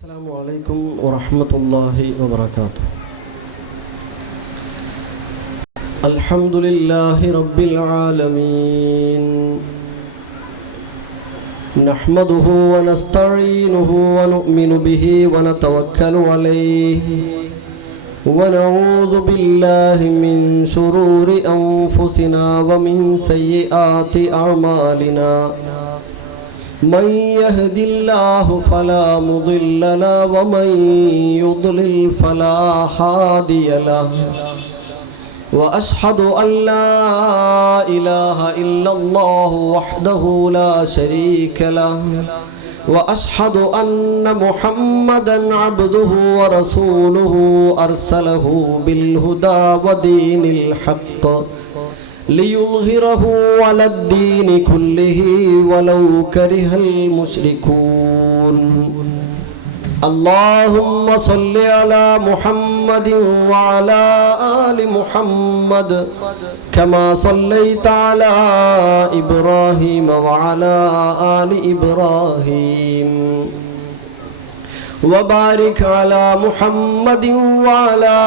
السلام عليكم ورحمة الله وبركاته. الحمد لله رب العالمين، نحمده ونستعينه ونؤمن به ونتوكل عليه، ونعوذ بالله من شرور أنفسنا ومن سيئات أعمالنا. من يهد الله فلا مضل له ومن يضلل فلا هادي له، وأشهد أن لا إله إلا الله وحده لا شريك له، وأشهد أن محمدا عبده ورسوله أرسله بالهدى ودين الحق ليظهره على الدين كله ولو كره المشركون. اللهم صل على محمد وعلى آل محمد كما صليت على إبراهيم وعلى آل إبراهيم، وبارك على محمد وعلى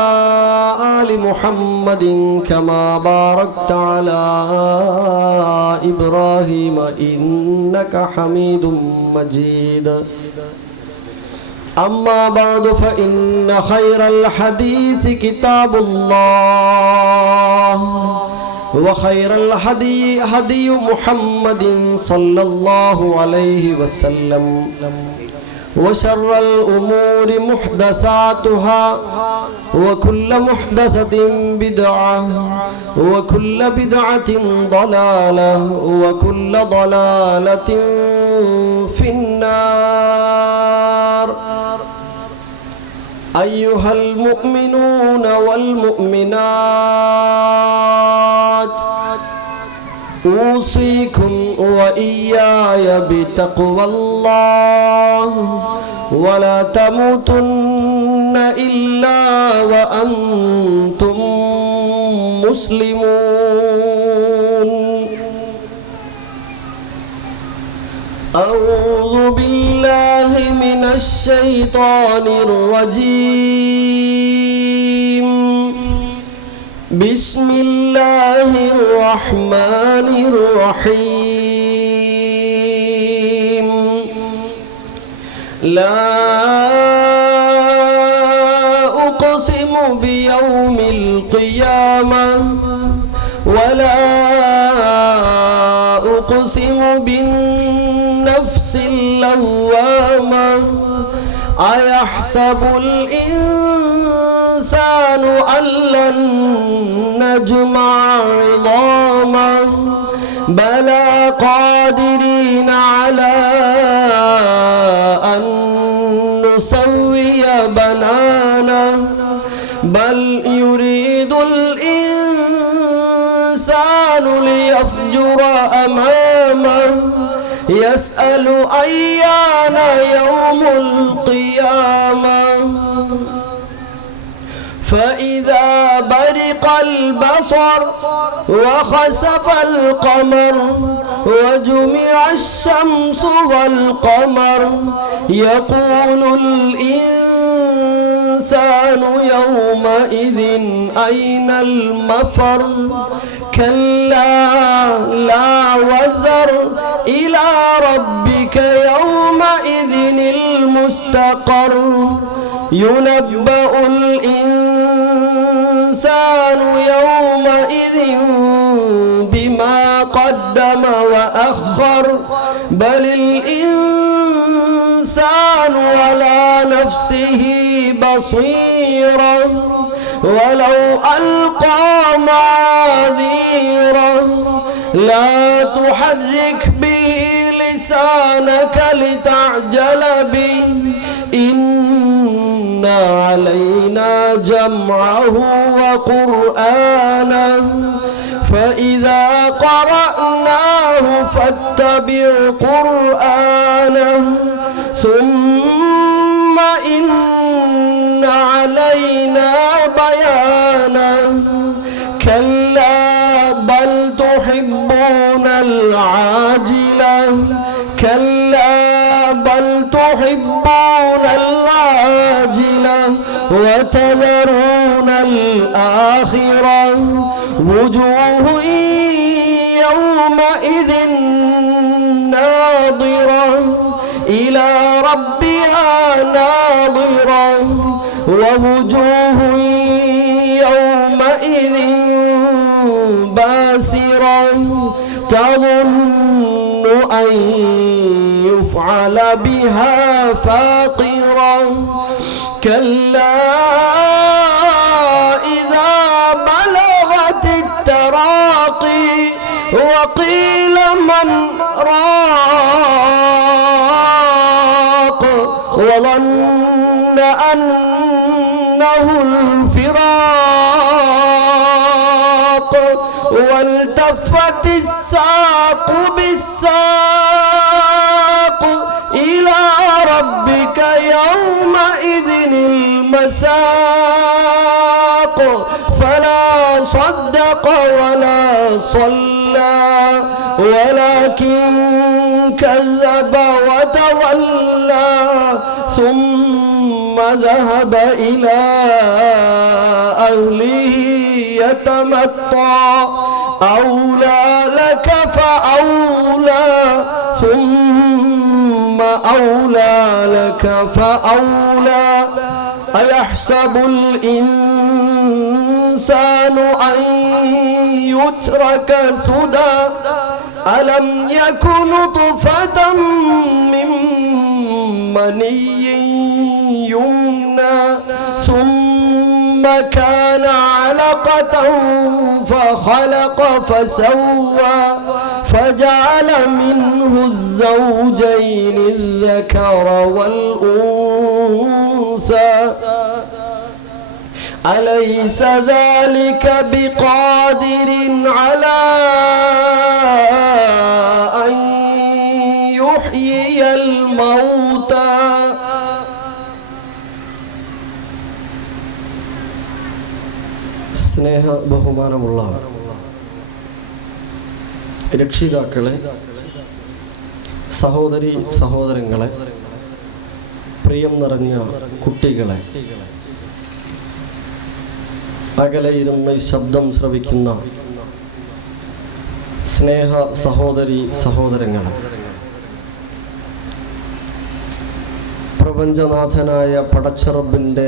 آل محمد كما باركت على إبراهيم إنك حميد مجيد. أما بعد فإن خير الحديث كتاب الله، وخير الهدي هدي محمد صلى الله عليه وسلم، وشر الأمور محدثاتها، وكل محدثة بدعة، وكل بدعة ضلالة، وكل ضلالة في النار. أيها المؤمنون والمؤمنات، أوصيكم وإياي بتقوى الله، ولا تموتن إلا وأنتم مسلمون. أعوذ بالله من الشيطان الرجيم. بسم الله الرحمن الرحيم. لا أقسم بيوم القيامة، ولا أقسم بالنفس اللوامة. أيحسب الإنسان أن لن نجمع عظامه؟ بلى قادرين على أن نسوي بنانه. بل يريد الإنسان ليفجر أمامه، يسأل أيان يوم القيامة. فإذا برق البصر وخسف القمر وجمع الشمس والقمر، يقول الإنسان يومئذ أين المفر؟ كلا لا وزر، إلى ربك يومئذ المستقر. ينبأ الإنسان يومئذ بما قدم وأخر. بل الإنسان على نفسه بصيرة، ولو ألقى معاذيره. لا تحرك به لسانك لتعجل به، إن علينا جمعه وقرآنه، فإذا قرأناه فاتبع قرآنه. ثم إن علينا بيانه. كلا بل تحبون العاجلة، كلا بل تحبون العاجلة وتذرون الآخرة وجوه يومئذ ناظرة إلى ربها ناظرة ووجوه يومئذ باسرة تظن أن يفعل بها فاقرة كلا إذا بلغت التراقي وقيل من راق وظن أنه الفراق والتفت الساق بالساق إلى ربك يومئذ المساق فلا صدق ولا صلى ولكن كذب وتولى ثم ذهب إلى أهله يتمطى أولى لك فأولى ثم أولى لك فأولى أيحسب الإنسان أن يترك سدى ألم يكن نطفة من مني يمنى ثم كان علقة فخلق فسوى فجعل منه الزوجين الذكر والأنثى أليس ذلك بقادر على أن يحيي الموتى സ്നേഹ ബഹുമാനമുള്ള രക്ഷിതാക്കളെ, സഹോദരി സഹോദരങ്ങളെ, പ്രിയം നിറഞ്ഞ കുട്ടികളെ, അകലെ ഇരുന്ന് ശബ്ദം ശ്രവിക്കുന്ന സ്നേഹ സഹോദരി സഹോദരങ്ങളെ, പ്രപഞ്ചനാഥനായ പടച്ചറബിൻ്റെ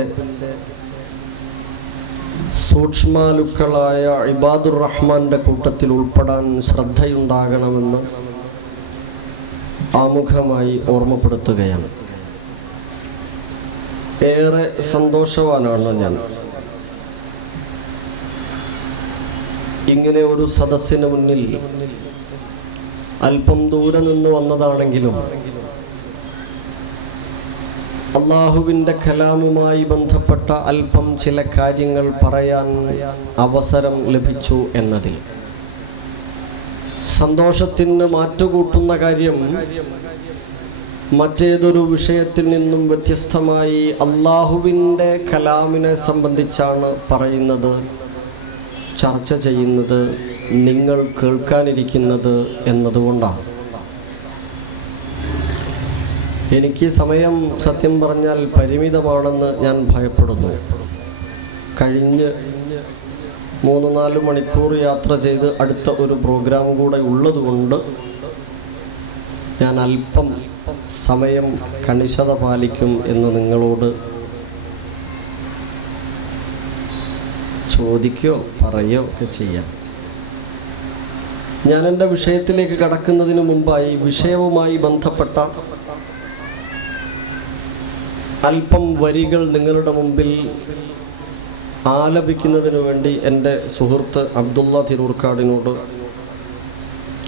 സൂക്ഷ്മാലുക്കളായ ഇബാദുർ റഹ്മാന്റെ കൂട്ടത്തിൽ ഉൾപ്പെടാൻ ശ്രദ്ധയുണ്ടാകണമെന്ന് ആമുഖമായി ഓർമ്മപ്പെടുത്തുകയാണ്. ഏറെ സന്തോഷവാനാണ് ഞാൻ. ഇങ്ങനെ ഒരു സദസ്സിന് മുന്നിൽ അല്പം ദൂരെ നിന്ന് വന്നതാണെങ്കിലും അള്ളാഹുവിൻ്റെ കലാമുമായി ബന്ധപ്പെട്ട അല്പം ചില കാര്യങ്ങൾ പറയാൻ അവസരം ലഭിച്ചു എന്നതിൽ സന്തോഷത്തിന് മാറ്റുകൂട്ടുന്ന കാര്യം, മറ്റേതൊരു വിഷയത്തിൽ നിന്നും വ്യത്യസ്തമായി അള്ളാഹുവിൻ്റെ കലാമിനെ സംബന്ധിച്ചാണ് പറയുന്നത്, ചർച്ച ചെയ്യുന്നത്, നിങ്ങൾ കേൾക്കാനിരിക്കുന്നത് എന്നതുകൊണ്ടാണ്. എനിക്ക് സമയം സത്യം പറഞ്ഞാൽ പരിമിതമാണെന്ന് ഞാൻ ഭയപ്പെടുന്നു. കഴിഞ്ഞ് 3-4 മണിക്കൂർ യാത്ര ചെയ്ത് അടുത്ത ഒരു പ്രോഗ്രാം കൂടെ ഉള്ളതുകൊണ്ട് ഞാൻ അല്പം സമയം കണിശത പാലിക്കും എന്ന് നിങ്ങളോട് ചോദിക്കുകയോ പറയുകയോ ഒക്കെ ചെയ്യാം. ഞാൻ എൻ്റെ വിഷയത്തിലേക്ക് കടക്കുന്നതിന് മുമ്പായി വിഷയവുമായി ബന്ധപ്പെട്ട അല്പം വരികൾ നിങ്ങളുടെ മുമ്പിൽ ആലപിക്കുന്നതിനു വേണ്ടി എൻ്റെ സുഹൃത്ത് അബ്ദുള്ള തിരൂർക്കാടിനോട്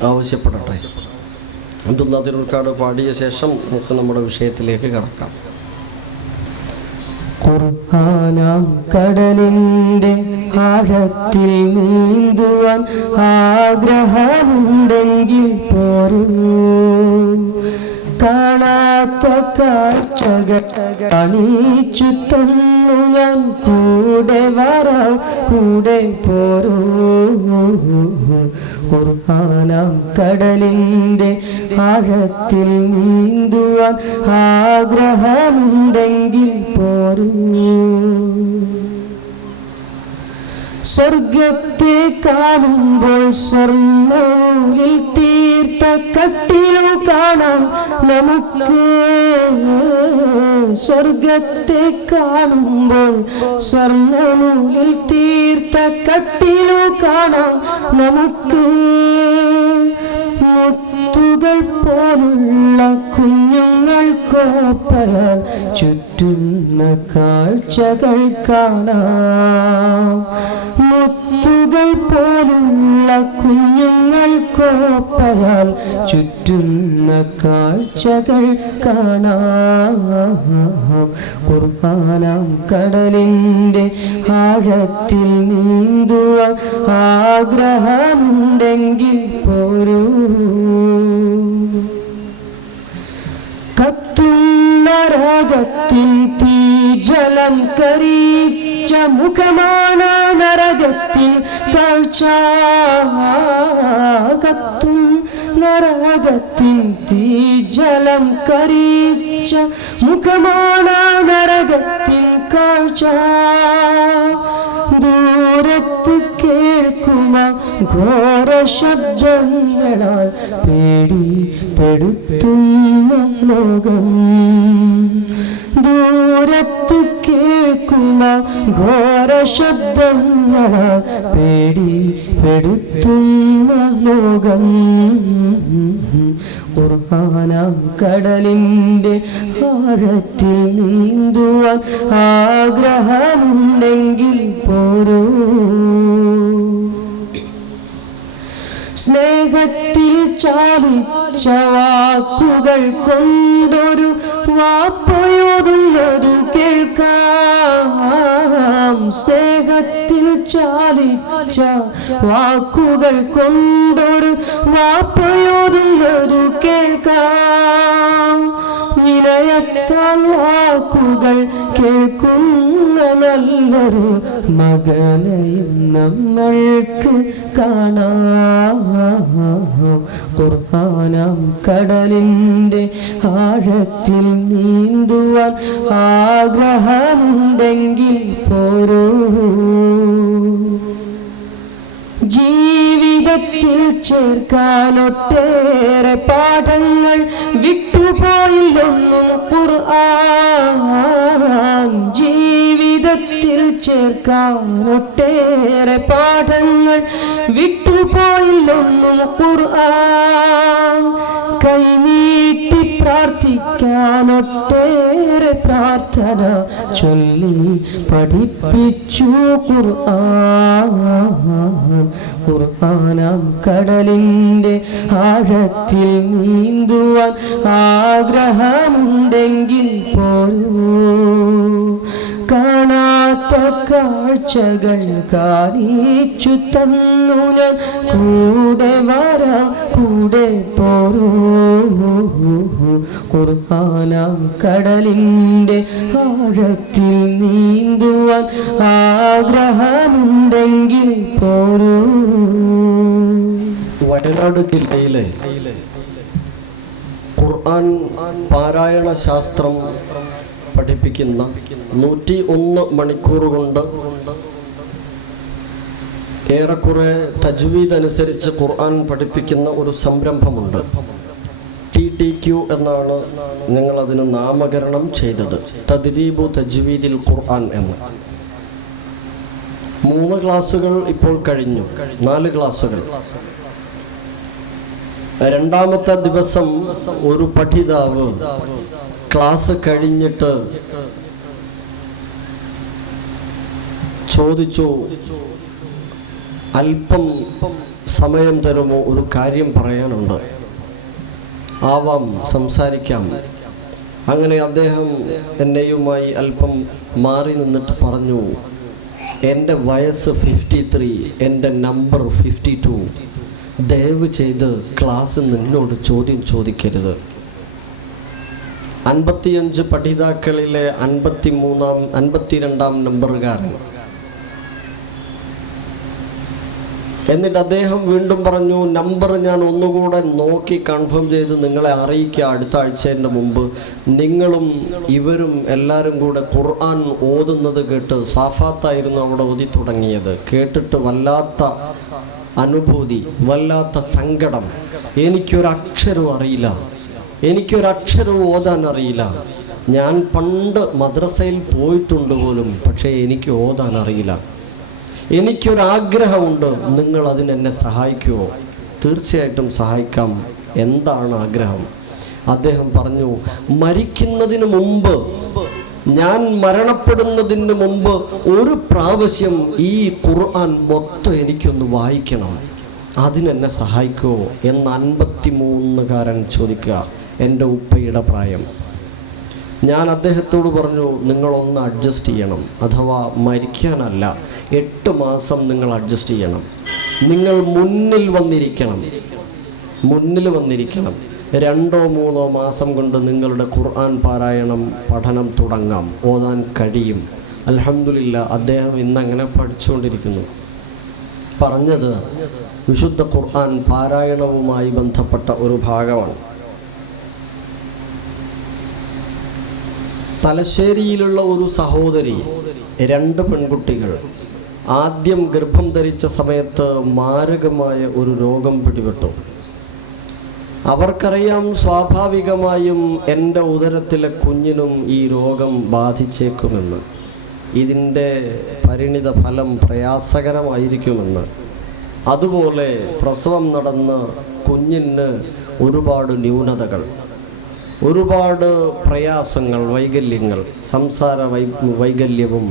ആവശ്യപ്പെടട്ടെ. അബ്ദുള്ള തിരൂർക്കാട് പാടിയ ശേഷം നമുക്ക് നമ്മുടെ വിഷയത്തിലേക്ക് കടക്കാം. ഖുർആനാം കടലിൻ്റെ ആഴത്തിൽ നീന്തുവാൻ ആഗ്രഹമുണ്ടെങ്കിൽ പോരൂ, കാണാൻ കാണാത്ത കാഴ്ചകൾ കാണിച്ചു തന്നു ഞാൻ കൂടെ വരാം കൂടെ പോരൂ ഖുർആനാം കടലിൻ്റെ ആഴത്തിൽ നീന്തുവാൻ ആഗ്രഹമുണ്ടെങ്കിൽ പോരൂ സ്വർഗത്തെ കാണുമ്പോൾ സ്വർണ്ണനൂലിൽ തീർത്ത കട്ടിലു കാണാം നമുക്ക് സ്വർഗത്തെ കാണുമ്പോൾ സ്വർണ്ണനൂലിൽ തീർത്ത കട്ടിലു കാണാം നമുക്ക് മുത്തുകൾ പോലുള്ള കുഞ്ഞുങ്ങൾക്കൊപ്പയാൽ ചുറ്റുന്ന കാഴ്ചകൾ കാണാം മുത്തുകൾ പോലുള്ള കുഞ്ഞുങ്ങൾക്കൊപ്പയാൽ ചുറ്റുന്ന കാഴ്ചകൾ കാണാം ഖുർആനാം കടലിൻ്റെ ആഴത്തിൽ നീന്തുവാൻ ആഗ്രഹമുണ്ടെങ്കിൽ പോരൂ കത്തുന്ന നരകത്തിൻ തീജലം കരിച്ച മുഖമാണ് നരകത്തിൻ കാഴ്ച കത്തും നരകത്തിൻ തീജലം കരിച്ച മുഖമാണ് നരകത്തിൻ കാഴ്ച ദൂരത്ത് കേൾക്കുന്ന ഘോര ശബ്ദങ്ങളാൽ പേടിപ്പെടുത്തുന്ന ലോകം ദൂരത്ത് കേൾക്കുന്ന ഘോര ശബ്ദങ്ങളാൽ പേടിപ്പെടുത്തുന്ന ലോകം ഖുർആനാം കടലിൻ്റെ ആഴത്തിൽ നീന്തുവാൻ ആഗ്രഹമുണ്ടെങ്കിൽ പോരൂ സ്നേഹത്തിൽ ചാലിച്ച വാക്കുകൾ കൊണ്ടൊരു വാപ്പയോതുന്നതു കേൾക്കാം സ്നേഹത്തിൽ ചാലിച്ച വാക്കുകൾ കൊണ്ടൊരു വാപ്പയോതുന്നതു കേൾക്കാം വിനയത്താൽ വാക്കുകൾ കേൾക്കുന്ന നല്ലൊരു മകനെയും നമ്മൾക്ക് കാണാം ഖുർആനാം കടലിൻ്റെ ആഴത്തിൽ നീന്തുവാൻ ആഗ്രഹമുണ്ടെങ്കിൽ പോരൂ ജീവിതത്തിൽ ചേർക്കാനൊട്ടേറെ പാഠങ്ങൾ വിട്ടുപോയില്ലൊന്നും ഖുർആൻ ജീവിതത്തിൽ ചേർക്കാനൊട്ടേറെ പാഠങ്ങൾ വിട്ടുപോയില്ലൊന്നും ഖുർആൻ കൈനീട്ടി പ്രാർത്ഥിക്കാനൊട്ടേറെ പ്രാർത്ഥന ചൊല്ലി പഠിപ്പിച്ചു ഖുർആനാം കടലിൻ്റെ ആഴത്തിൽ നീന്തുവാൻ ആഗ്രഹമുണ്ടെങ്കിൽ പോരൂ കാണാത്ത കാഴ്ചകൾ കാണിച്ചു തന്നു ഞാൻ കൂടെ വരാം കൂടെ പോരൂ ഖുർആനാം കടലിൻ്റെ ആഴത്തിൽ നീന്തുവാൻ ആഗ്രഹമുണ്ടെങ്കിൽ പോരൂ വയനാട് ജില്ലയിലെ ഖുർആൻ പാരായണ ശാസ്ത്രം പഠിപ്പിക്കുന്ന 101 മണിക്കൂർ കൊണ്ട് ഏറെക്കുറെ തജ്വീദ് അനുസരിച്ച് ഖുർആൻ പഠിപ്പിക്കുന്ന ഒരു സംരംഭമുണ്ട്. TTQ എന്നാണ് ഞങ്ങളതിന് നാമകരണം ചെയ്തത്. തദ്രീബു തജ്വീദിൽ ഖുർആൻ എന്ന്. 3 ക്ലാസ്സുകൾ ഇപ്പോൾ കഴിഞ്ഞു. 4 ക്ലാസ്സുകൾ. രണ്ടാമത്തെ ദിവസം ഒരു പഠിതാവ് ക്ലാസ് കഴിഞ്ഞിട്ട് ചോദിച്ചു, അല്പം സമയം തരുമോ, ഒരു കാര്യം പറയാനുണ്ട്. ആവാം, സംസാരിക്കാം. അങ്ങനെ അദ്ദേഹം എന്നെയുമായി അല്പം മാറി നിന്നിട്ട് പറഞ്ഞു, എൻ്റെ വയസ്സ് 53, എൻ്റെ നമ്പർ 52. ദയവ് ചെയ്ത് ക്ലാസ് നിന്നോട് ചോദ്യം ചോദിക്കരുത്. 55 പഠിതാക്കളിലെ 52 നമ്പറുകാരൻ. എന്നിട്ട് അദ്ദേഹം വീണ്ടും പറഞ്ഞു, നമ്പർ ഞാൻ ഒന്നുകൂടെ നോക്കി കൺഫേം ചെയ്ത് നിങ്ങളെ അറിയിക്കുക, അടുത്ത ആഴ്ചേൻ്റെ മുമ്പ് നിങ്ങളും ഇവരും എല്ലാവരും കൂടെ ഖുർആൻ ഓതുന്നത് കേട്ട്, സാഫാത്തായിരുന്നു അവിടെ ഓതി തുടങ്ങിയത്, കേട്ടിട്ട് വല്ലാത്ത അനുഭൂതി, വല്ലാത്ത സങ്കടം. എനിക്കൊരക്ഷരവും അറിയില്ല, എനിക്കൊരക്ഷരവും ഓതാൻ അറിയില്ല. ഞാൻ പണ്ട് മദ്രസയിൽ പോയിട്ടുണ്ട് പോലും, പക്ഷേ എനിക്ക് ഓതാൻ അറിയില്ല. എനിക്കൊരാഗ്രഹമുണ്ട്, നിങ്ങൾ അതിനെന്നെ സഹായിക്കുമോ? തീർച്ചയായിട്ടും സഹായിക്കാം. എന്താണ് ആഗ്രഹം? അദ്ദേഹം പറഞ്ഞു, മരിക്കുന്നതിന് മുമ്പ്, ഞാൻ മരണപ്പെടുന്നതിന് മുമ്പ് ഒരു പ്രാവശ്യം ഈ ഖുർആൻ മൊത്തം എനിക്കൊന്ന് വായിക്കണം, അതിനെന്നെ സഹായിക്കുമോ എന്ന് 53കാരൻ ചോദിക്കുക. എൻ്റെ ഉപ്പയുടെ പ്രായം. ഞാൻ അദ്ദേഹത്തോട് പറഞ്ഞു, നിങ്ങളൊന്ന് അഡ്ജസ്റ്റ് ചെയ്യണം, അഥവാ മരിക്കാനല്ല, 8 മാസം നിങ്ങൾ അഡ്ജസ്റ്റ് ചെയ്യണം. നിങ്ങൾ മുന്നിൽ വന്നിരിക്കണം. 2-3 മാസം കൊണ്ട് നിങ്ങളുടെ ഖുർആൻ പാരായണം പഠനം തുടങ്ങാം, ഓതാൻ കഴിയും. അൽഹംദുലില്ലാ, അദ്ദേഹം ഇന്നങ്ങനെ പഠിച്ചുകൊണ്ടിരിക്കുന്നു. പറഞ്ഞത് വിശുദ്ധ ഖുർആൻ പാരായണവുമായി ബന്ധപ്പെട്ട ഒരു ഭാഗമാണ്. തലശ്ശേരിയിലുള്ള ഒരു സഹോദരി, 2 പെൺകുട്ടികൾ, ആദ്യം ഗർഭം ധരിച്ച സമയത്ത് മാരകമായ ഒരു രോഗം പിടിപെട്ടു. അവർക്കറിയാം സ്വാഭാവികമായും എൻ്റെ ഉദരത്തിലെ കുഞ്ഞിനും ഈ രോഗം ബാധിച്ചേക്കുമെന്ന്, ഇതിൻ്റെ പരിണിത ഫലം പ്രയാസകരമായിരിക്കുമെന്ന്. അതുപോലെ പ്രസവം നടന്ന കുഞ്ഞിന് ഒരുപാട് ന്യൂനതകൾ, ഒരുപാട് പ്രയാസങ്ങൾ, വൈകല്യങ്ങൾ, സംസാര വൈകല്യവും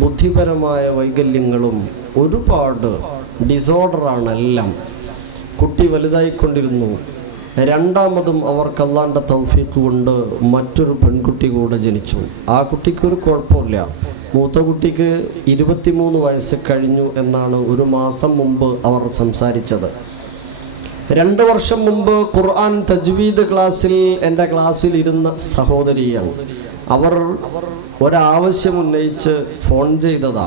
ബുദ്ധിപരമായ വൈകല്യങ്ങളും, ഒരുപാട് ഡിസോർഡറാണ് എല്ലാം. കുട്ടി വലുതായിക്കൊണ്ടിരുന്നു. രണ്ടാമതും അവർക്ക് അല്ലാഹുവിൻ്റെ തൗഫീഖ് കൊണ്ട് മറ്റൊരു പെൺകുട്ടി കൂടെ ജനിച്ചു. ആ കുട്ടിക്കൊരു കുഴപ്പമില്ല. മൂത്ത കുട്ടിക്ക് 23 വയസ്സ് കഴിഞ്ഞു എന്നാണ് 1 മാസം മുമ്പ് അവർ സംസാരിച്ചത്. 2 വർഷം മുമ്പ് ഖുർആൻ തജ്വീദ് ക്ലാസ്സിൽ എൻ്റെ ക്ലാസ്സിൽ ഇരുന്ന സഹോദരിയാണ്. അവർ ഒരാവശ്യം ഉന്നയിച്ച് ഫോൺ ചെയ്തതാ.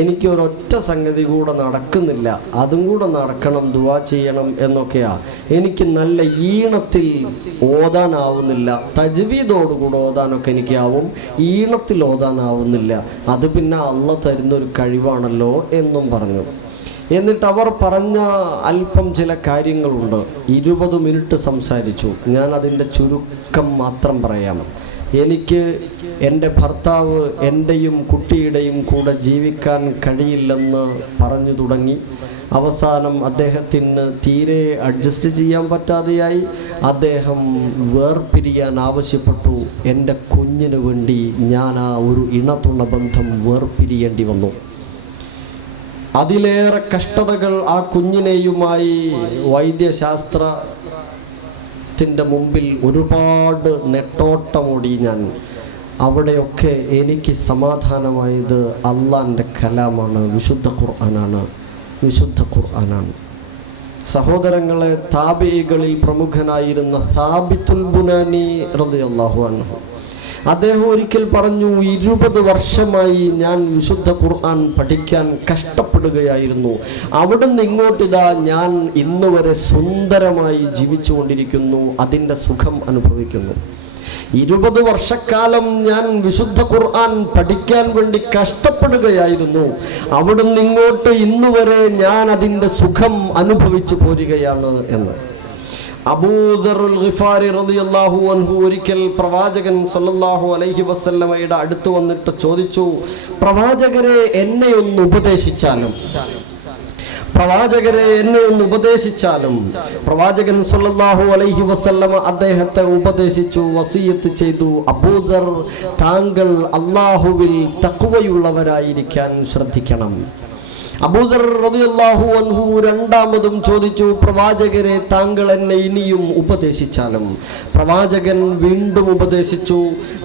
എനിക്കൊരൊറ്റ സംഗതി കൂടെ നടക്കുന്നില്ല, അതും കൂടെ നടക്കണം, ദുആ ചെയ്യണം എന്നൊക്കെയാ. എനിക്ക് നല്ല ഈണത്തിൽ ഓതാനാവുന്നില്ല. തജ്വീദോടുകൂടെ ഓതാനൊക്കെ എനിക്കാവും, ഈണത്തിൽ ഓതാനാവുന്നില്ല. അത് പിന്നെ അള്ളാഹ് തരുന്നൊരു കഴിവാണല്ലോ എന്നും പറഞ്ഞു. എന്നിട്ട് അവർ പറഞ്ഞ അല്പം ചില കാര്യങ്ങളുണ്ട്. 20 മിനിറ്റ് സംസാരിച്ചു. ഞാൻ അതിൻ്റെ ചുരുക്കം മാത്രം പറയാം. എനിക്ക് എൻ്റെ ഭർത്താവ് എൻ്റെയും കുട്ടിയുടെയും കൂടെ ജീവിക്കാൻ കഴിയില്ലെന്ന് പറഞ്ഞു തുടങ്ങി. അവസാനം അദ്ദേഹത്തിന് തീരെ അഡ്ജസ്റ്റ് ചെയ്യാൻ പറ്റാതെയായി. അദ്ദേഹം വേർപിരിയാൻ ആവശ്യപ്പെട്ടു. എൻ്റെ കുഞ്ഞിന് വേണ്ടി ഞാൻ ആ ഒരു ഇണത്തുള്ള ബന്ധം വേർപിരിയേണ്ടി വന്നു. അതിലേറെ കഷ്ടതകൾ ആ കുഞ്ഞിനെയുമായി വൈദ്യശാസ്ത്രത്തിൻ്റെ മുമ്പിൽ ഒരുപാട് നെട്ടോട്ടമോടി ഞാൻ. അവിടെയൊക്കെ എനിക്ക് സമാധാനമായത് അള്ളാൻ്റെ കലാമാണ്, വിശുദ്ധ ഖുർആനാണ്. സഹോദരങ്ങളെ, താബിഈകളിൽ പ്രമുഖനായിരുന്ന സാബിത്തുൽ ബുനാനി റളിയല്ലാഹു അൻഹു, അദ്ദേഹം ഒരിക്കൽ പറഞ്ഞു, 20 വർഷമായി ഞാൻ വിശുദ്ധ ഖുർആൻ പഠിക്കാൻ കഷ്ടപ്പെടുകയായിരുന്നു. അവിടുന്ന് ഇങ്ങോട്ടിതാ ഞാൻ ഇന്ന് വരെ സുന്ദരമായി ജീവിച്ചുകൊണ്ടിരിക്കുന്നു, അതിൻ്റെ സുഖം അനുഭവിക്കുന്നു. 20 വർഷക്കാലം ഞാൻ വിശുദ്ധ ഖുർആൻ പഠിക്കാൻ വേണ്ടി കഷ്ടപ്പെടുകയായിരുന്നു. അവിടുന്ന് ഇങ്ങോട്ട് ഇന്ന് വരെ ഞാൻ അതിൻ്റെ സുഖം അനുഭവിച്ചു പോരുകയാണ് എന്ന്. അബൂദറുൽ ഗിഫാരി റളിയല്ലാഹു അൻഹു ഒരിക്കൽ പ്രവാചകൻ സല്ലല്ലാഹു അലൈഹി വസല്ലമയുടെ അടുത്ത് വന്നിട്ട് ചോദിച്ചു, പ്രവാചകരെ എന്നെ ഒന്ന് ഉപദേശിച്ചാലും. പ്രവാചകൻ സല്ലല്ലാഹു അലൈഹി വസല്ലമ അദ്ദേഹത്തെ ഉപദേശിച്ചു, വസിയത്ത് ചെയ്തു, അബൂദർ, താങ്കൾ അല്ലാഹുവിൽ തഖ്വയുള്ളവരായിരിക്കാൻ ശ്രദ്ധിക്കണം. അബൂദർ റളിയല്ലാഹു അൻഹു രണ്ടാമതും ചോദിച്ചു, പ്രവാചകരെ താങ്കൾ എന്നെ ഇനിയും ഉപദേശിച്ചാലും. പ്രവാചകൻ വീണ്ടും ഉപദേശിച്ചു,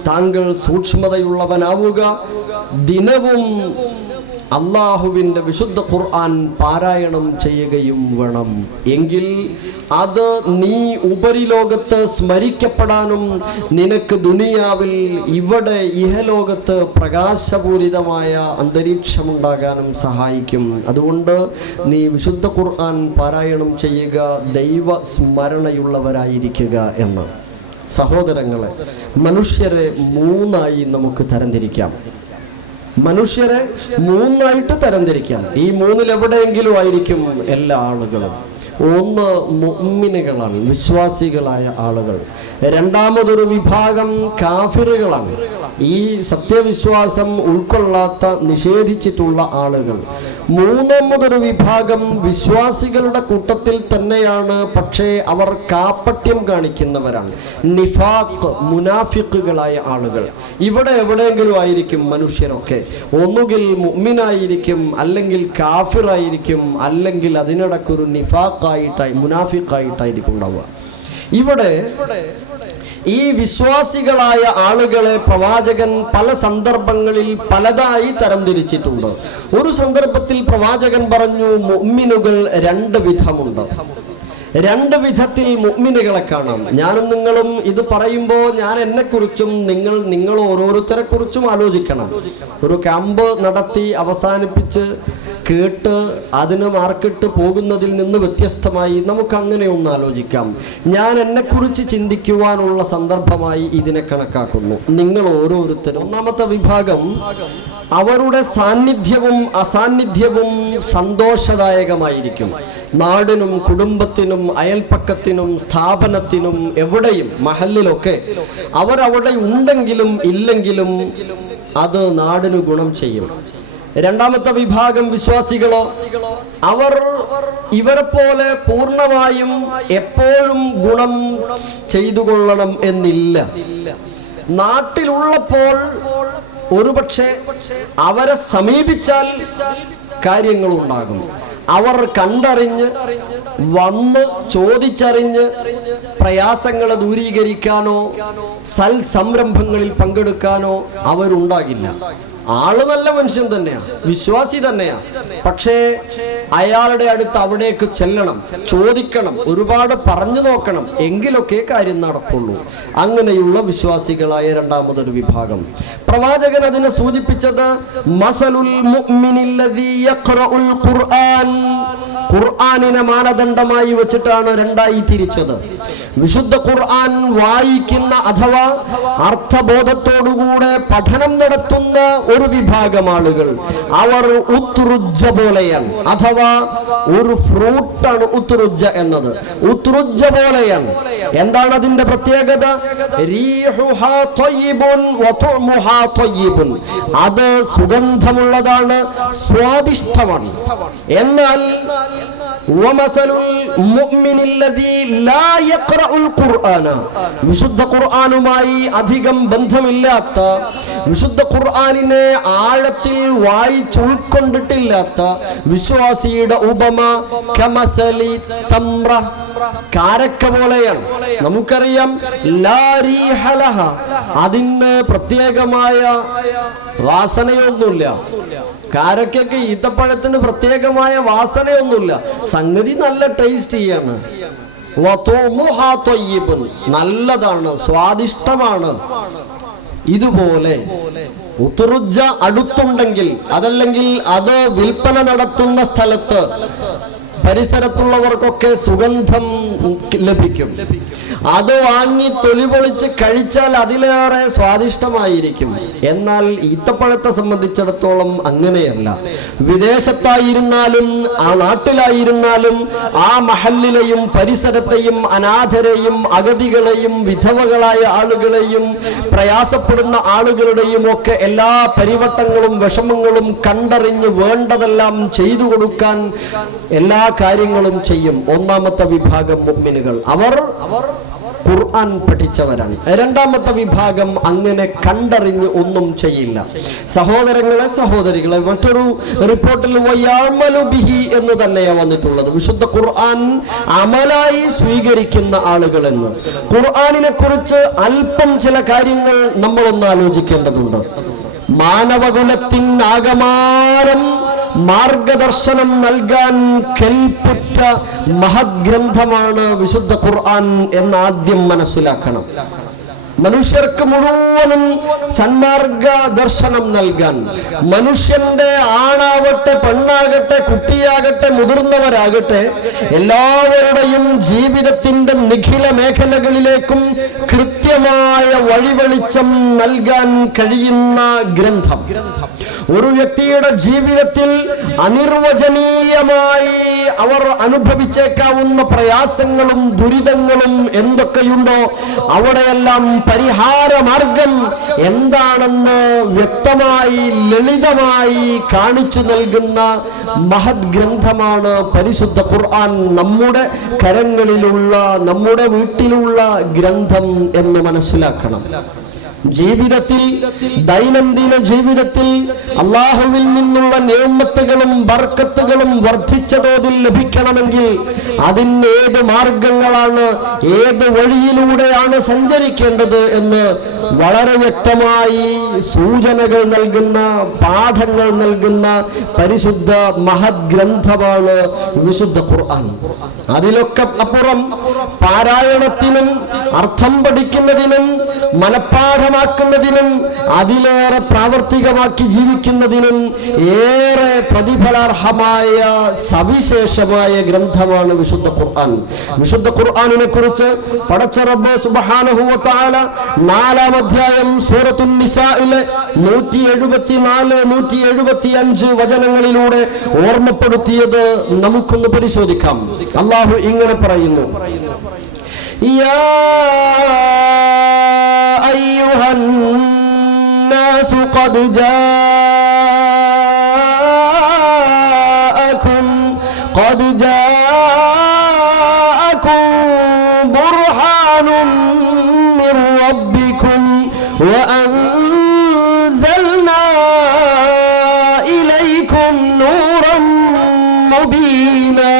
താങ്കൾ സൂക്ഷ്മതയുള്ളവനാവുക, ദിനവും അള്ളാഹുവിൻ്റെ വിശുദ്ധ ഖുർആൻ പാരായണം ചെയ്യുകയും വേണം. എങ്കിൽ അത് നീ ഉപരിലോകത്ത് സ്മരിക്കപ്പെടാനും നിനക്ക് ദുനിയാവിൽ ഇവിടെ ഇഹലോകത്ത് പ്രകാശപൂരിതമായ അന്തരീക്ഷമുണ്ടാകാനും സഹായിക്കും. അതുകൊണ്ട് നീ വിശുദ്ധ ഖുർആൻ പാരായണം ചെയ്യുക, ദൈവ സ്മരണയുള്ളവരായിരിക്കുക എന്ന്. സഹോദരങ്ങളെ, മനുഷ്യരെ മൂന്നായി നമുക്ക് തരംതിരിക്കാം. മനുഷ്യരെ മൂന്നായിട്ട് തരംതിരിക്കാം. ഈ മൂന്നിൽ എവിടെയെങ്കിലും ആയിരിക്കും എല്ലാ ആളുകളും. ഒന്ന് മുഅ്മിനുകളാണ്, വിശ്വാസികളായ ആളുകൾ. രണ്ടാമതൊരു വിഭാഗം കാഫിറുകളാണ്, ഈ സത്യവിശ്വാസം ഉൾക്കൊള്ളാത്ത നിഷേധിച്ചിട്ടുള്ള ആളുകൾ. മൂന്നാമതൊരു വിഭാഗം വിശ്വാസികളുടെ കൂട്ടത്തിൽ തന്നെയാണ്, പക്ഷേ അവർ കാപ്പട്യം കാണിക്കുന്നവരാണ്, നിഫാഖ്, മുനാഫിക്കുകളായ ആളുകൾ. ഇവിടെ എവിടെയെങ്കിലും ആയിരിക്കും മനുഷ്യരൊക്കെ. ഒന്നുകിൽ മുഅ്മിനായിരിക്കും, അല്ലെങ്കിൽ കാഫിറായിരിക്കും, അല്ലെങ്കിൽ അതിനിടക്കൊരു നിഫാഖായിട്ടായി മുനാഫിഖായിട്ടായിരിക്കും ഉണ്ടാവുക. ഇവിടെ ഈ വിശ്വാസികളായ ആളുകളെ പ്രവാചകൻ പല സന്ദർഭങ്ങളിൽ പലതായി തരംതിരിച്ചിട്ടുണ്ട്. ഒരു സന്ദർഭത്തിൽ പ്രവാചകൻ പറഞ്ഞു, മുഅ്മിനുകൾ രണ്ട് വിധമുണ്ട്. രണ്ട് വിധത്തിൽ മുഅ്മിനുകളെ കാണാം. ഞാനും നിങ്ങളും ഇത് പറയുമ്പോൾ ഞാൻ എന്നെക്കുറിച്ചും നിങ്ങൾ ഓരോരുത്തരെ കുറിച്ചും ആലോചിക്കണം. ഒരു ക്യാമ്പ് നടത്തി അവസാനിപ്പിച്ച് കേട്ട് അതിന് മാർക്കിട്ട് പോകുന്നതിൽ നിന്ന് വ്യത്യസ്തമായി നമുക്ക് അങ്ങനെ ഒന്ന് ആലോചിക്കാം. ഞാൻ എന്നെക്കുറിച്ച് ചിന്തിക്കുവാനുള്ള സന്ദർഭമായി ഇതിനെ കണക്കാക്കുന്നു. നിങ്ങൾ ഓരോരുത്തരും. ഒന്നാമത്തെ വിഭാഗം, അവരുടെ സാന്നിധ്യവും അസാന്നിധ്യവും സന്തോഷദായകമായിരിക്കും. നാടിനും കുടുംബത്തിനും അയൽപ്പക്കത്തിനും സ്ഥാപനത്തിനും എവിടെയും മഹല്ലിലൊക്കെ അവരവിടെ ഉണ്ടെങ്കിലും ഇല്ലെങ്കിലും അത് നാടിന് ഗുണം ചെയ്യും. രണ്ടാമത്തെ വിഭാഗം വിശ്വാസികളോ, അവർ ഇവരെ പോലെ പൂർണ്ണമായും എപ്പോഴും ഗുണം ചെയ്തു കൊള്ളണം എന്നില്ല. നാട്ടിലുള്ളപ്പോൾ ഒരുപക്ഷെ അവരെ സമീപിച്ചാൽ കാര്യങ്ങളുണ്ടാകും. അവർ കണ്ടറിഞ്ഞ് വന്ന് ചോദിച്ചറിഞ്ഞ് പ്രയാസങ്ങളെ ദൂരീകരിക്കാനോ സൽ സംരംഭങ്ങളിൽ പങ്കെടുക്കാനോ അവരുണ്ടാകില്ല. ആള് നല്ല മനുഷ്യൻ തന്നെയാ, വിശ്വാസി തന്നെയാ, പക്ഷേ അയാളുടെ അടുത്ത് അവിടേക്ക് ചെല്ലണം, ചോദിക്കണം, ഒരുപാട് പറഞ്ഞു നോക്കണം, എങ്കിലൊക്കെ കാര്യം നടക്കുള്ളൂ. അങ്ങനെയുള്ള വിശ്വാസികളായ രണ്ടാമതൊരു വിഭാഗം. പ്രവാചകൻ അതിനെ സൂചിപ്പിച്ചത് മസലുൽ മുഅ്മിനില്ലദീ യഖറഉൽ ഖുർആൻ, ഖുർആനിനെ മാനദണ്ഡമായി വെച്ചിട്ടാണ് രണ്ടായി തിരിച്ചത്. വിശുദ്ധ ഖുർആൻ വായിക്കുന്ന അഥവാ അർത്ഥബോധത്തോടുകൂടെ പഠനം നടത്തുന്ന ഒരു വിഭാഗം ആളുകൾ, അവർ ഉത്റുജ്ജ പോലെയാണ്, അഥവാ ഒരു ഫ്രൂട്ടാണ് ഉത്റുജ്ജ എന്നത്. ഉത്റുജ്ജ പോലെയാണ്. എന്താണ് അതിന്റെ പ്രത്യേകത? റീഹുഹാ ത്വയ്യിബുൻ വതുമുഹാ ത്വയ്യിബുൻ, അത് സുഗന്ധമുള്ളതാണ്, സ്വാദിഷ്ടമാണ്. എന്നാൽ വമസലുൽ മുഅ്മിനില്ലദീ ലാ യഖറഉൽ ഖുർആന, വിശുദ്ധ ഖുർആനുമായി അധികം ബന്ധമില്ലാത്ത, വിശുദ്ധ ഖുർആനിനെ ആഴത്തിൽ വായിച്ചുൾക്കൊണ്ടിട്ടില്ലാത്ത വിശ്വാസിയുടെ ഉപമ കമസലി തംറ, കാരക്ക പോലെയാണ്. നമുക്കറിയാം ലാ റീഹ ലഹ, അതിന് പ്രത്യേകമായ വാസനയൊന്നുമില്ല. കാരക്കൊക്കെ ഈത്തപ്പഴത്തിന് പ്രത്യേകമായ വാസനയൊന്നുമില്ല, സംഗതി നല്ല ടേസ്റ്റിയാണ്. നല്ലതാണ്, സ്വാദിഷ്ടമാണ്. ഇതുപോലെ ഉത്റുജ്ജ അടുത്തുണ്ടെങ്കിൽ, അതല്ലെങ്കിൽ അത് വിൽപ്പന നടത്തുന്ന സ്ഥലത്ത് പരിസരത്തുള്ളവർക്കൊക്കെ സുഗന്ധം ലഭിക്കും. അത് വാങ്ങി തൊലി പൊളിച്ച് കഴിച്ചാൽ അതിലേറെ സ്വാദിഷ്ടമായിരിക്കും. എന്നാൽ ഈത്തപ്പഴത്തെ സംബന്ധിച്ചിടത്തോളം അങ്ങനെയല്ല. വിദേശത്തായിരുന്നാലും ആ നാട്ടിലായിരുന്നാലും ആ മഹല്ലിലെയും പരിസരത്തെയും അനാഥരെയും അഗതികളെയും വിധവകളായ ആളുകളെയും പ്രയാസപ്പെടുന്ന ആളുകളുടെയും ഒക്കെ എല്ലാ പരിവട്ടങ്ങളും വിഷമങ്ങളും കണ്ടറിഞ്ഞ് വേണ്ടതെല്ലാം ചെയ്തു കൊടുക്കാൻ എല്ലാ കാര്യങ്ങളും ചെയ്യും. ഒന്നാമത്തെ വിഭാഗം മുഅ്മിനുകൾ, അവർ ഖുർആൻ പഠിച്ചവരാണ്. രണ്ടാമത്തെ വിഭാഗം അങ്ങനെ കണ്ടറിഞ്ഞ് ഒന്നും ചെയ്യില്ല. സഹോദരങ്ങളെ, സഹോദരികളെ, മറ്റൊരു റിപ്പോർട്ടിൽ വയഅമലു ബിഹി എന്ന് തന്നെയാണ് വന്നിട്ടുള്ളത്. വിശുദ്ധ ഖുർആൻ അമലായി സ്വീകരിക്കുന്ന ആളുകൾ എന്ന്. ഖുർആനിനെ കുറിച്ച് അല്പം ചില കാര്യങ്ങൾ നമ്മളൊന്ന് ആലോചിക്കേണ്ടതുണ്ട്. മാനവകുലത്തിനാകമാനം മാർഗദർശനം നൽകാൻ കെൽപ്പുറ്റ മഹത് ഗ്രന്ഥമാണ് വിശുദ്ധ ഖുർആൻ എന്ന് ആദ്യം മനസ്സിലാക്കണം. മനുഷ്യർക്ക് മുഴുവനും സന്മാർഗ ദർശനം നൽകാൻ, മനുഷ്യന്റെ ആണാവട്ടെ പെണ്ണാകട്ടെ കുട്ടിയാകട്ടെ മുതിർന്നവരാകട്ടെ എല്ലാവരുടെയും ജീവിതത്തിന്റെ നിഖില മേഖലകളിലേക്കും കൃത്യമായ വഴിവെളിച്ചം നൽകാൻ കഴിയുന്ന ഗ്രന്ഥം. ഒരു വ്യക്തിയുടെ ജീവിതത്തിൽ അനിർവചനീയമായി അവർ അനുഭവിച്ചേക്കാവുന്ന പ്രയാസങ്ങളും ദുരിതങ്ങളും എന്തൊക്കെയുണ്ടോ അവിടെയെല്ലാം പരിഹാര മാർഗം എന്താണെന്ന് വ്യക്തമായി ലളിതമായി കാണിച്ചു നൽകുന്ന മഹത് ഗ്രന്ഥമാണ് പരിശുദ്ധ ഖുർആൻ. നമ്മുടെ കരങ്ങളിലുള്ള, നമ്മുടെ വീട്ടിലുള്ള ഗ്രന്ഥം എന്ന് മനസ്സിലാക്കണം. ജീവിതത്തിൽ, ദൈനംദിന ജീവിതത്തിൽ അല്ലാഹുവിൽ നിന്നുള്ള നിഅമത്തുകളും ബർക്കത്തുകളും വർദ്ധിച്ച തോതിൽ ലഭിക്കണമെങ്കിൽ അതിന് ഏത് മാർഗങ്ങളാണ്, ഏത് വഴിയിലൂടെയാണ് സഞ്ചരിക്കേണ്ടത് എന്ന് വളരെ വ്യക്തമായി സൂചനകൾ നൽകുന്ന, പാഠങ്ങൾ നൽകുന്ന പരിശുദ്ധ മഹത് ഗ്രന്ഥമാണ് വിശുദ്ധ ഖുർആൻ. അതിലൊക്കെ അപ്പുറം പാരായണത്തിനും അർത്ഥം പഠിക്കുന്നതിനും മനഃപ്പാഠമാക്കുന്നതിനും അതിലേറെ പ്രാവർത്തികമാക്കി ജീവിക്കുന്നതിനും ഏറെ പ്രതിഫലാർഹമായ സവിശേഷമായ ഗ്രന്ഥമാണ് വിശുദ്ധ ഖുർആൻ. വിശുദ്ധ ഖുർആനിനെ കുറിച്ച് പടച്ച റബ്ബ് സുബ്ഹാനഹു വ തആല 4-ാം അധ്യായം സൂറത്തുൻ നിസായിലെ 174, 175 വചനങ്ങളിലൂടെ ഓർമ്മപ്പെടുത്തിയത് നമുക്കൊന്ന് പരിശോധിക്കാം. അല്ലാഹു ഇങ്ങനെ പറയുന്നു: യാ അയ്യുഹൻ നാസു ഖദ് ജാഅകും ബുർഹാനും മിർ റബ്ബികും വഅൻസൽനാ ഇലൈകും നൂറൻ മുബീനാ.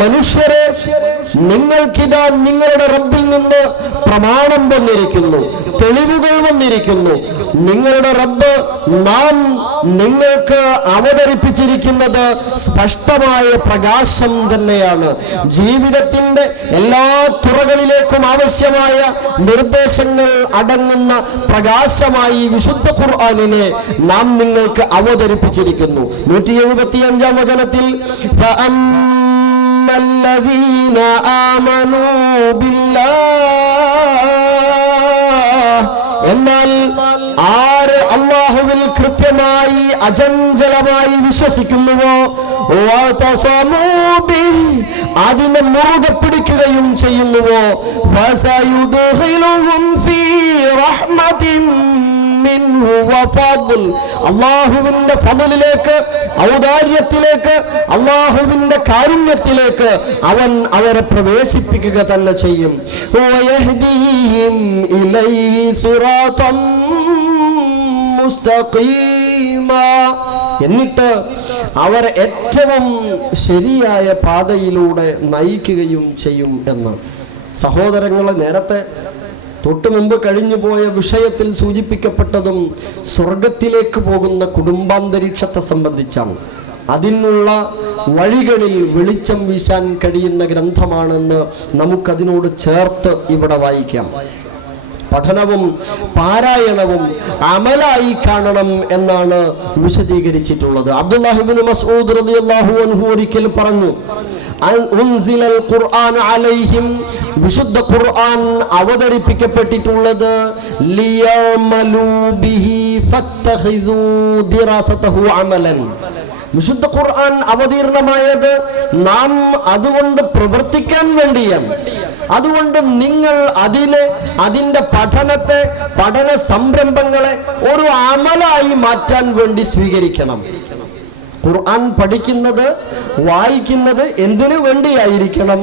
മനുഷ്യരെ, നിങ്ങൾക്കിതാ നിങ്ങളുടെ റബ്ബിൽ നിന്ന് പ്രമാണം വന്നിരിക്കുന്നു, തെളിവുകൾ വന്നിരിക്കുന്നു. നിങ്ങളുടെ റബ്ബ് നാം നിങ്ങൾക്ക് അവതരിപ്പിച്ചിരിക്കുന്നത് സ്പഷ്ടമായ പ്രകാശം തന്നെയാണ്. ജീവിതത്തിന്റെ എല്ലാ തുറകളിലേക്കും ആവശ്യമായ നിർദ്ദേശങ്ങൾ അടങ്ങുന്ന പ്രകാശമായി വിശുദ്ധ ഖുർആനിനെ നാം നിങ്ങൾക്ക് അവതരിപ്പിച്ചിരിക്കുന്നു. 175-ാം വചനത്തിൽ الذين آمنوا بالله, എന്നാൽ ആര് അല്ലാഹുവിൽ കൃത്യമായി അചഞ്ചലമായി വിശ്വസിക്കുന്നുവോ, അതിനെ മുറുകെ പിടിക്കുകയും ചെയ്യുന്നുവോ, ഫസയുദ്ഖിലുഹും ഫീ റഹ്മത്തിൻ മിൻഹു വഫദ്ൽ, അല്ലാഹുവിന്റെ ഫദ്ലിലേക്ക്, ഔദാര്യത്തിലേക്ക്, അല്ലാഹുവിന്റെ കാരുണ്യത്തിലേക്ക് അവൻ അവരെ പ്രവേശിപ്പിക്കുക തന്നെ ചെയ്യും. വയഹ്ദീഹിം ഇലൈഹി സിറാതൻ മുസ്തഖീമാ, എന്നിട്ട് അവരെ ഏറ്റവും ശരിയായ പാതയിലൂടെ നയിക്കുകയും ചെയ്യും എന്ന്. സഹോദരങ്ങളെ, നേരത്തെ തൊട്ടു മുമ്പ് കഴിഞ്ഞുപോയ വിഷയത്തിൽ സൂചിപ്പിക്കപ്പെട്ടതും സ്വർഗത്തിലേക്ക് പോകുന്ന കുടുംബാന്തരീക്ഷത്തെ സംബന്ധിച്ചാണ്. അതിനുള്ള വഴികളിൽ വെളിച്ചം വീശാൻ കഴിയുന്ന ഗ്രന്ഥമാണെന്ന് നമുക്കതിനോട് ചേർത്ത് ഇവിടെ വായിക്കാം. പഠനവും പാരായണവും അമലായി കാണണം എന്നാണ് വിശദീകരിച്ചിട്ടുള്ളത്. അബ്ദുല്ലാഹി ഇബ്നു മസ്ഊദ് റളിയല്ലാഹു അൻഹു ഒരിക്കൽ പറഞ്ഞു, ഉൻസിലൽ ഖുർആൻ അലൈഹിം, വിശുദ്ധ ഖുർആൻ അവതരിപ്പിക്കപ്പെട്ടിട്ടുള്ളത് ലിയഅമലൂ ബിഹി ഫത്തഖിദൂ ദിറാസതഹു അമലൻ. വിശുദ്ധ ഖുർആൻ അവതീർണമായത് നാം അതുകൊണ്ട് പ്രവർത്തിക്കാൻ വേണ്ടിയാണ്. അതുകൊണ്ട് നിങ്ങൾ അതിന്റെ പഠനത്തെ, പഠന സംരംഭങ്ങളെ ഒരു അമലായി മാറ്റാൻ വേണ്ടി സ്വീകരിക്കണം. ഖുർആൻ പഠിക്കുന്നത്, വായിക്കുന്നത് എന്തിനു വേണ്ടിയായിരിക്കണം?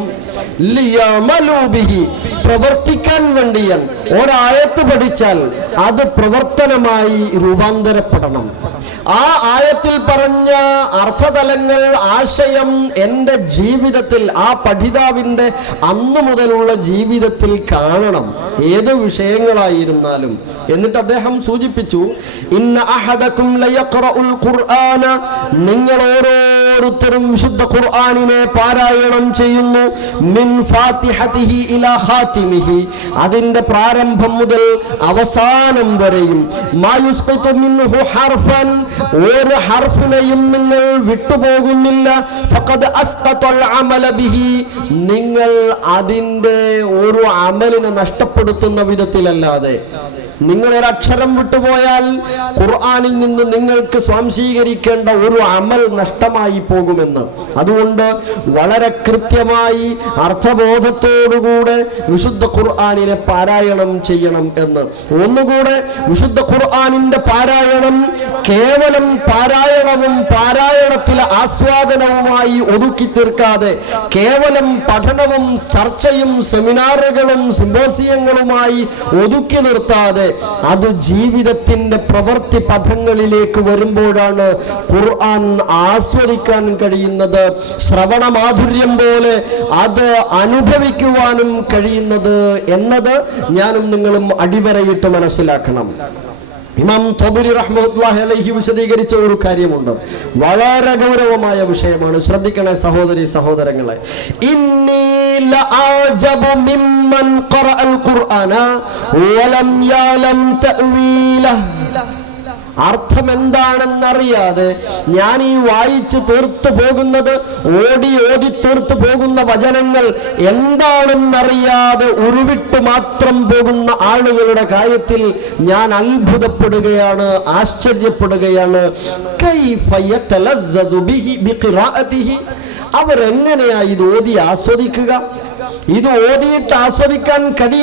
ലിയഅമലൂ ബിഹി, പ്രവർത്തിക്കാൻ വേണ്ടിയാണ്. ഒരായത്ത് പഠിച്ചാൽ അത് പ്രവർത്തനമായി രൂപാന്തരപ്പെടണം. ആ ആയത്തിൽ പറഞ്ഞ അർത്ഥതലങ്ങൾ, ആശയം എൻ്റെ ജീവിതത്തിൽ, ആ പഠിതാവിൻ്റെ അന്നു മുതലുള്ള ജീവിതത്തിൽ കാണണം, ഏത് വിഷയങ്ങളായിരുന്നാലും. എന്നിട്ട് അദ്ദേഹം സൂചിപ്പിച്ചു, ഇന്ന അഹദകും ലയഖറഉൽ ഖുർആന, നിങ്ങൾ ഓരോരുത്തരും വിശുദ്ധ ഖുർആനിനെ പാരായണം ചെയ്യുന്നു, മിൻ ഫാത്തിഹതിഹി ഇലാ ഖാതിമിഹി, അതിന്റെ പ്രാരംഭം മുതൽ അവസാനം വരെയും, മാ യുസ്ഖിതു മിൻഹു ഹർഫൻ, ഒരു ഹർഫിനെയും നിങ്ങൾ വിട്ടുപോകുന്നില്ല, ഫഖദ് അസ്ഖതൽ അമല ബിഹി, നിങ്ങൾ അതിന്റെ ഒരു അമലിനെ നഷ്ടപ്പെടുത്തുന്ന വിധത്തിലല്ലാതെ. നിങ്ങൾ ഒരക്ഷരം വിട്ടുപോയാൽ ഖുർആനിൽ നിന്ന് നിങ്ങൾക്ക് സ്വാംശീകരിക്കേണ്ട ഒരു അമൽ നഷ്ടമായി പോകുമെന്ന്. അതുകൊണ്ട് വളരെ കൃത്യമായി അർത്ഥബോധത്തോടുകൂടെ വിശുദ്ധ ഖുർആനിനെ പാരായണം ചെയ്യണം എന്ന്. ഒന്നുകൂടെ, വിശുദ്ധ ഖുർആനിന്റെ പാരായണം കേവലം പാരായണവും പാരായണത്തിലെ ആസ്വാദനവുമായി ഒതുക്കി തീർക്കാതെ, കേവലം പഠനവും ചർച്ചയും സെമിനാറുകളും സിമ്പോസിയങ്ങളുമായി ഒതുക്കി നിർത്താതെ, അത് ജീവിതത്തിന്റെ പ്രവൃത്തി പഥങ്ങളിലേക്ക് വരുമ്പോഴാണ് ഖുർആൻ ആസ്വദിക്കാൻ കഴിയുന്നത്, ശ്രവണമാധുര്യം പോലെ അത് അനുഭവിക്കുവാനും കഴിയുന്നത് എന്നത് ഞാനും നിങ്ങളും അടിവരയിട്ട് മനസ്സിലാക്കണം. ഇമാം തബരി റഹ്മത്തുള്ളാഹി അലൈഹി വിശദീകരിച്ച ഒരു കാര്യമുണ്ട്, വളരെ ഗൗരവമായ വിഷയമാണ്. ശ്രദ്ധിക്കണേ സഹോദരി സഹോദരങ്ങളെ. ഇന്നി ലഅജബു മിമ്മൻ ഖറഅൽ ഖുർആന വലം യഅലം തഅവീലഹ്. അർത്ഥം എന്താണെന്നറിയാതെ ഞാൻ ഈ വായിച്ചു തീർത്തു പോകുന്നത്, ഓതി തീർത്തു പോകുന്ന വചനങ്ങൾ എന്താണെന്നറിയാതെ ഉരുവിട്ട് മാത്രം പോകുന്ന ആളുകളുടെ കാര്യത്തിൽ ഞാൻ അത്ഭുതപ്പെടുകയാണ്, ആശ്ചര്യപ്പെടുകയാണ്. കൈഫ യതലദ്ദദു ബിഖിറാഅതിഹി, അവരെങ്ങനെയാ ഇത് ഓതി ആസ്വദിക്കുക? ഇത് ഓതിയിട്ട് ആസ്വദിക്കാൻ കഴിയും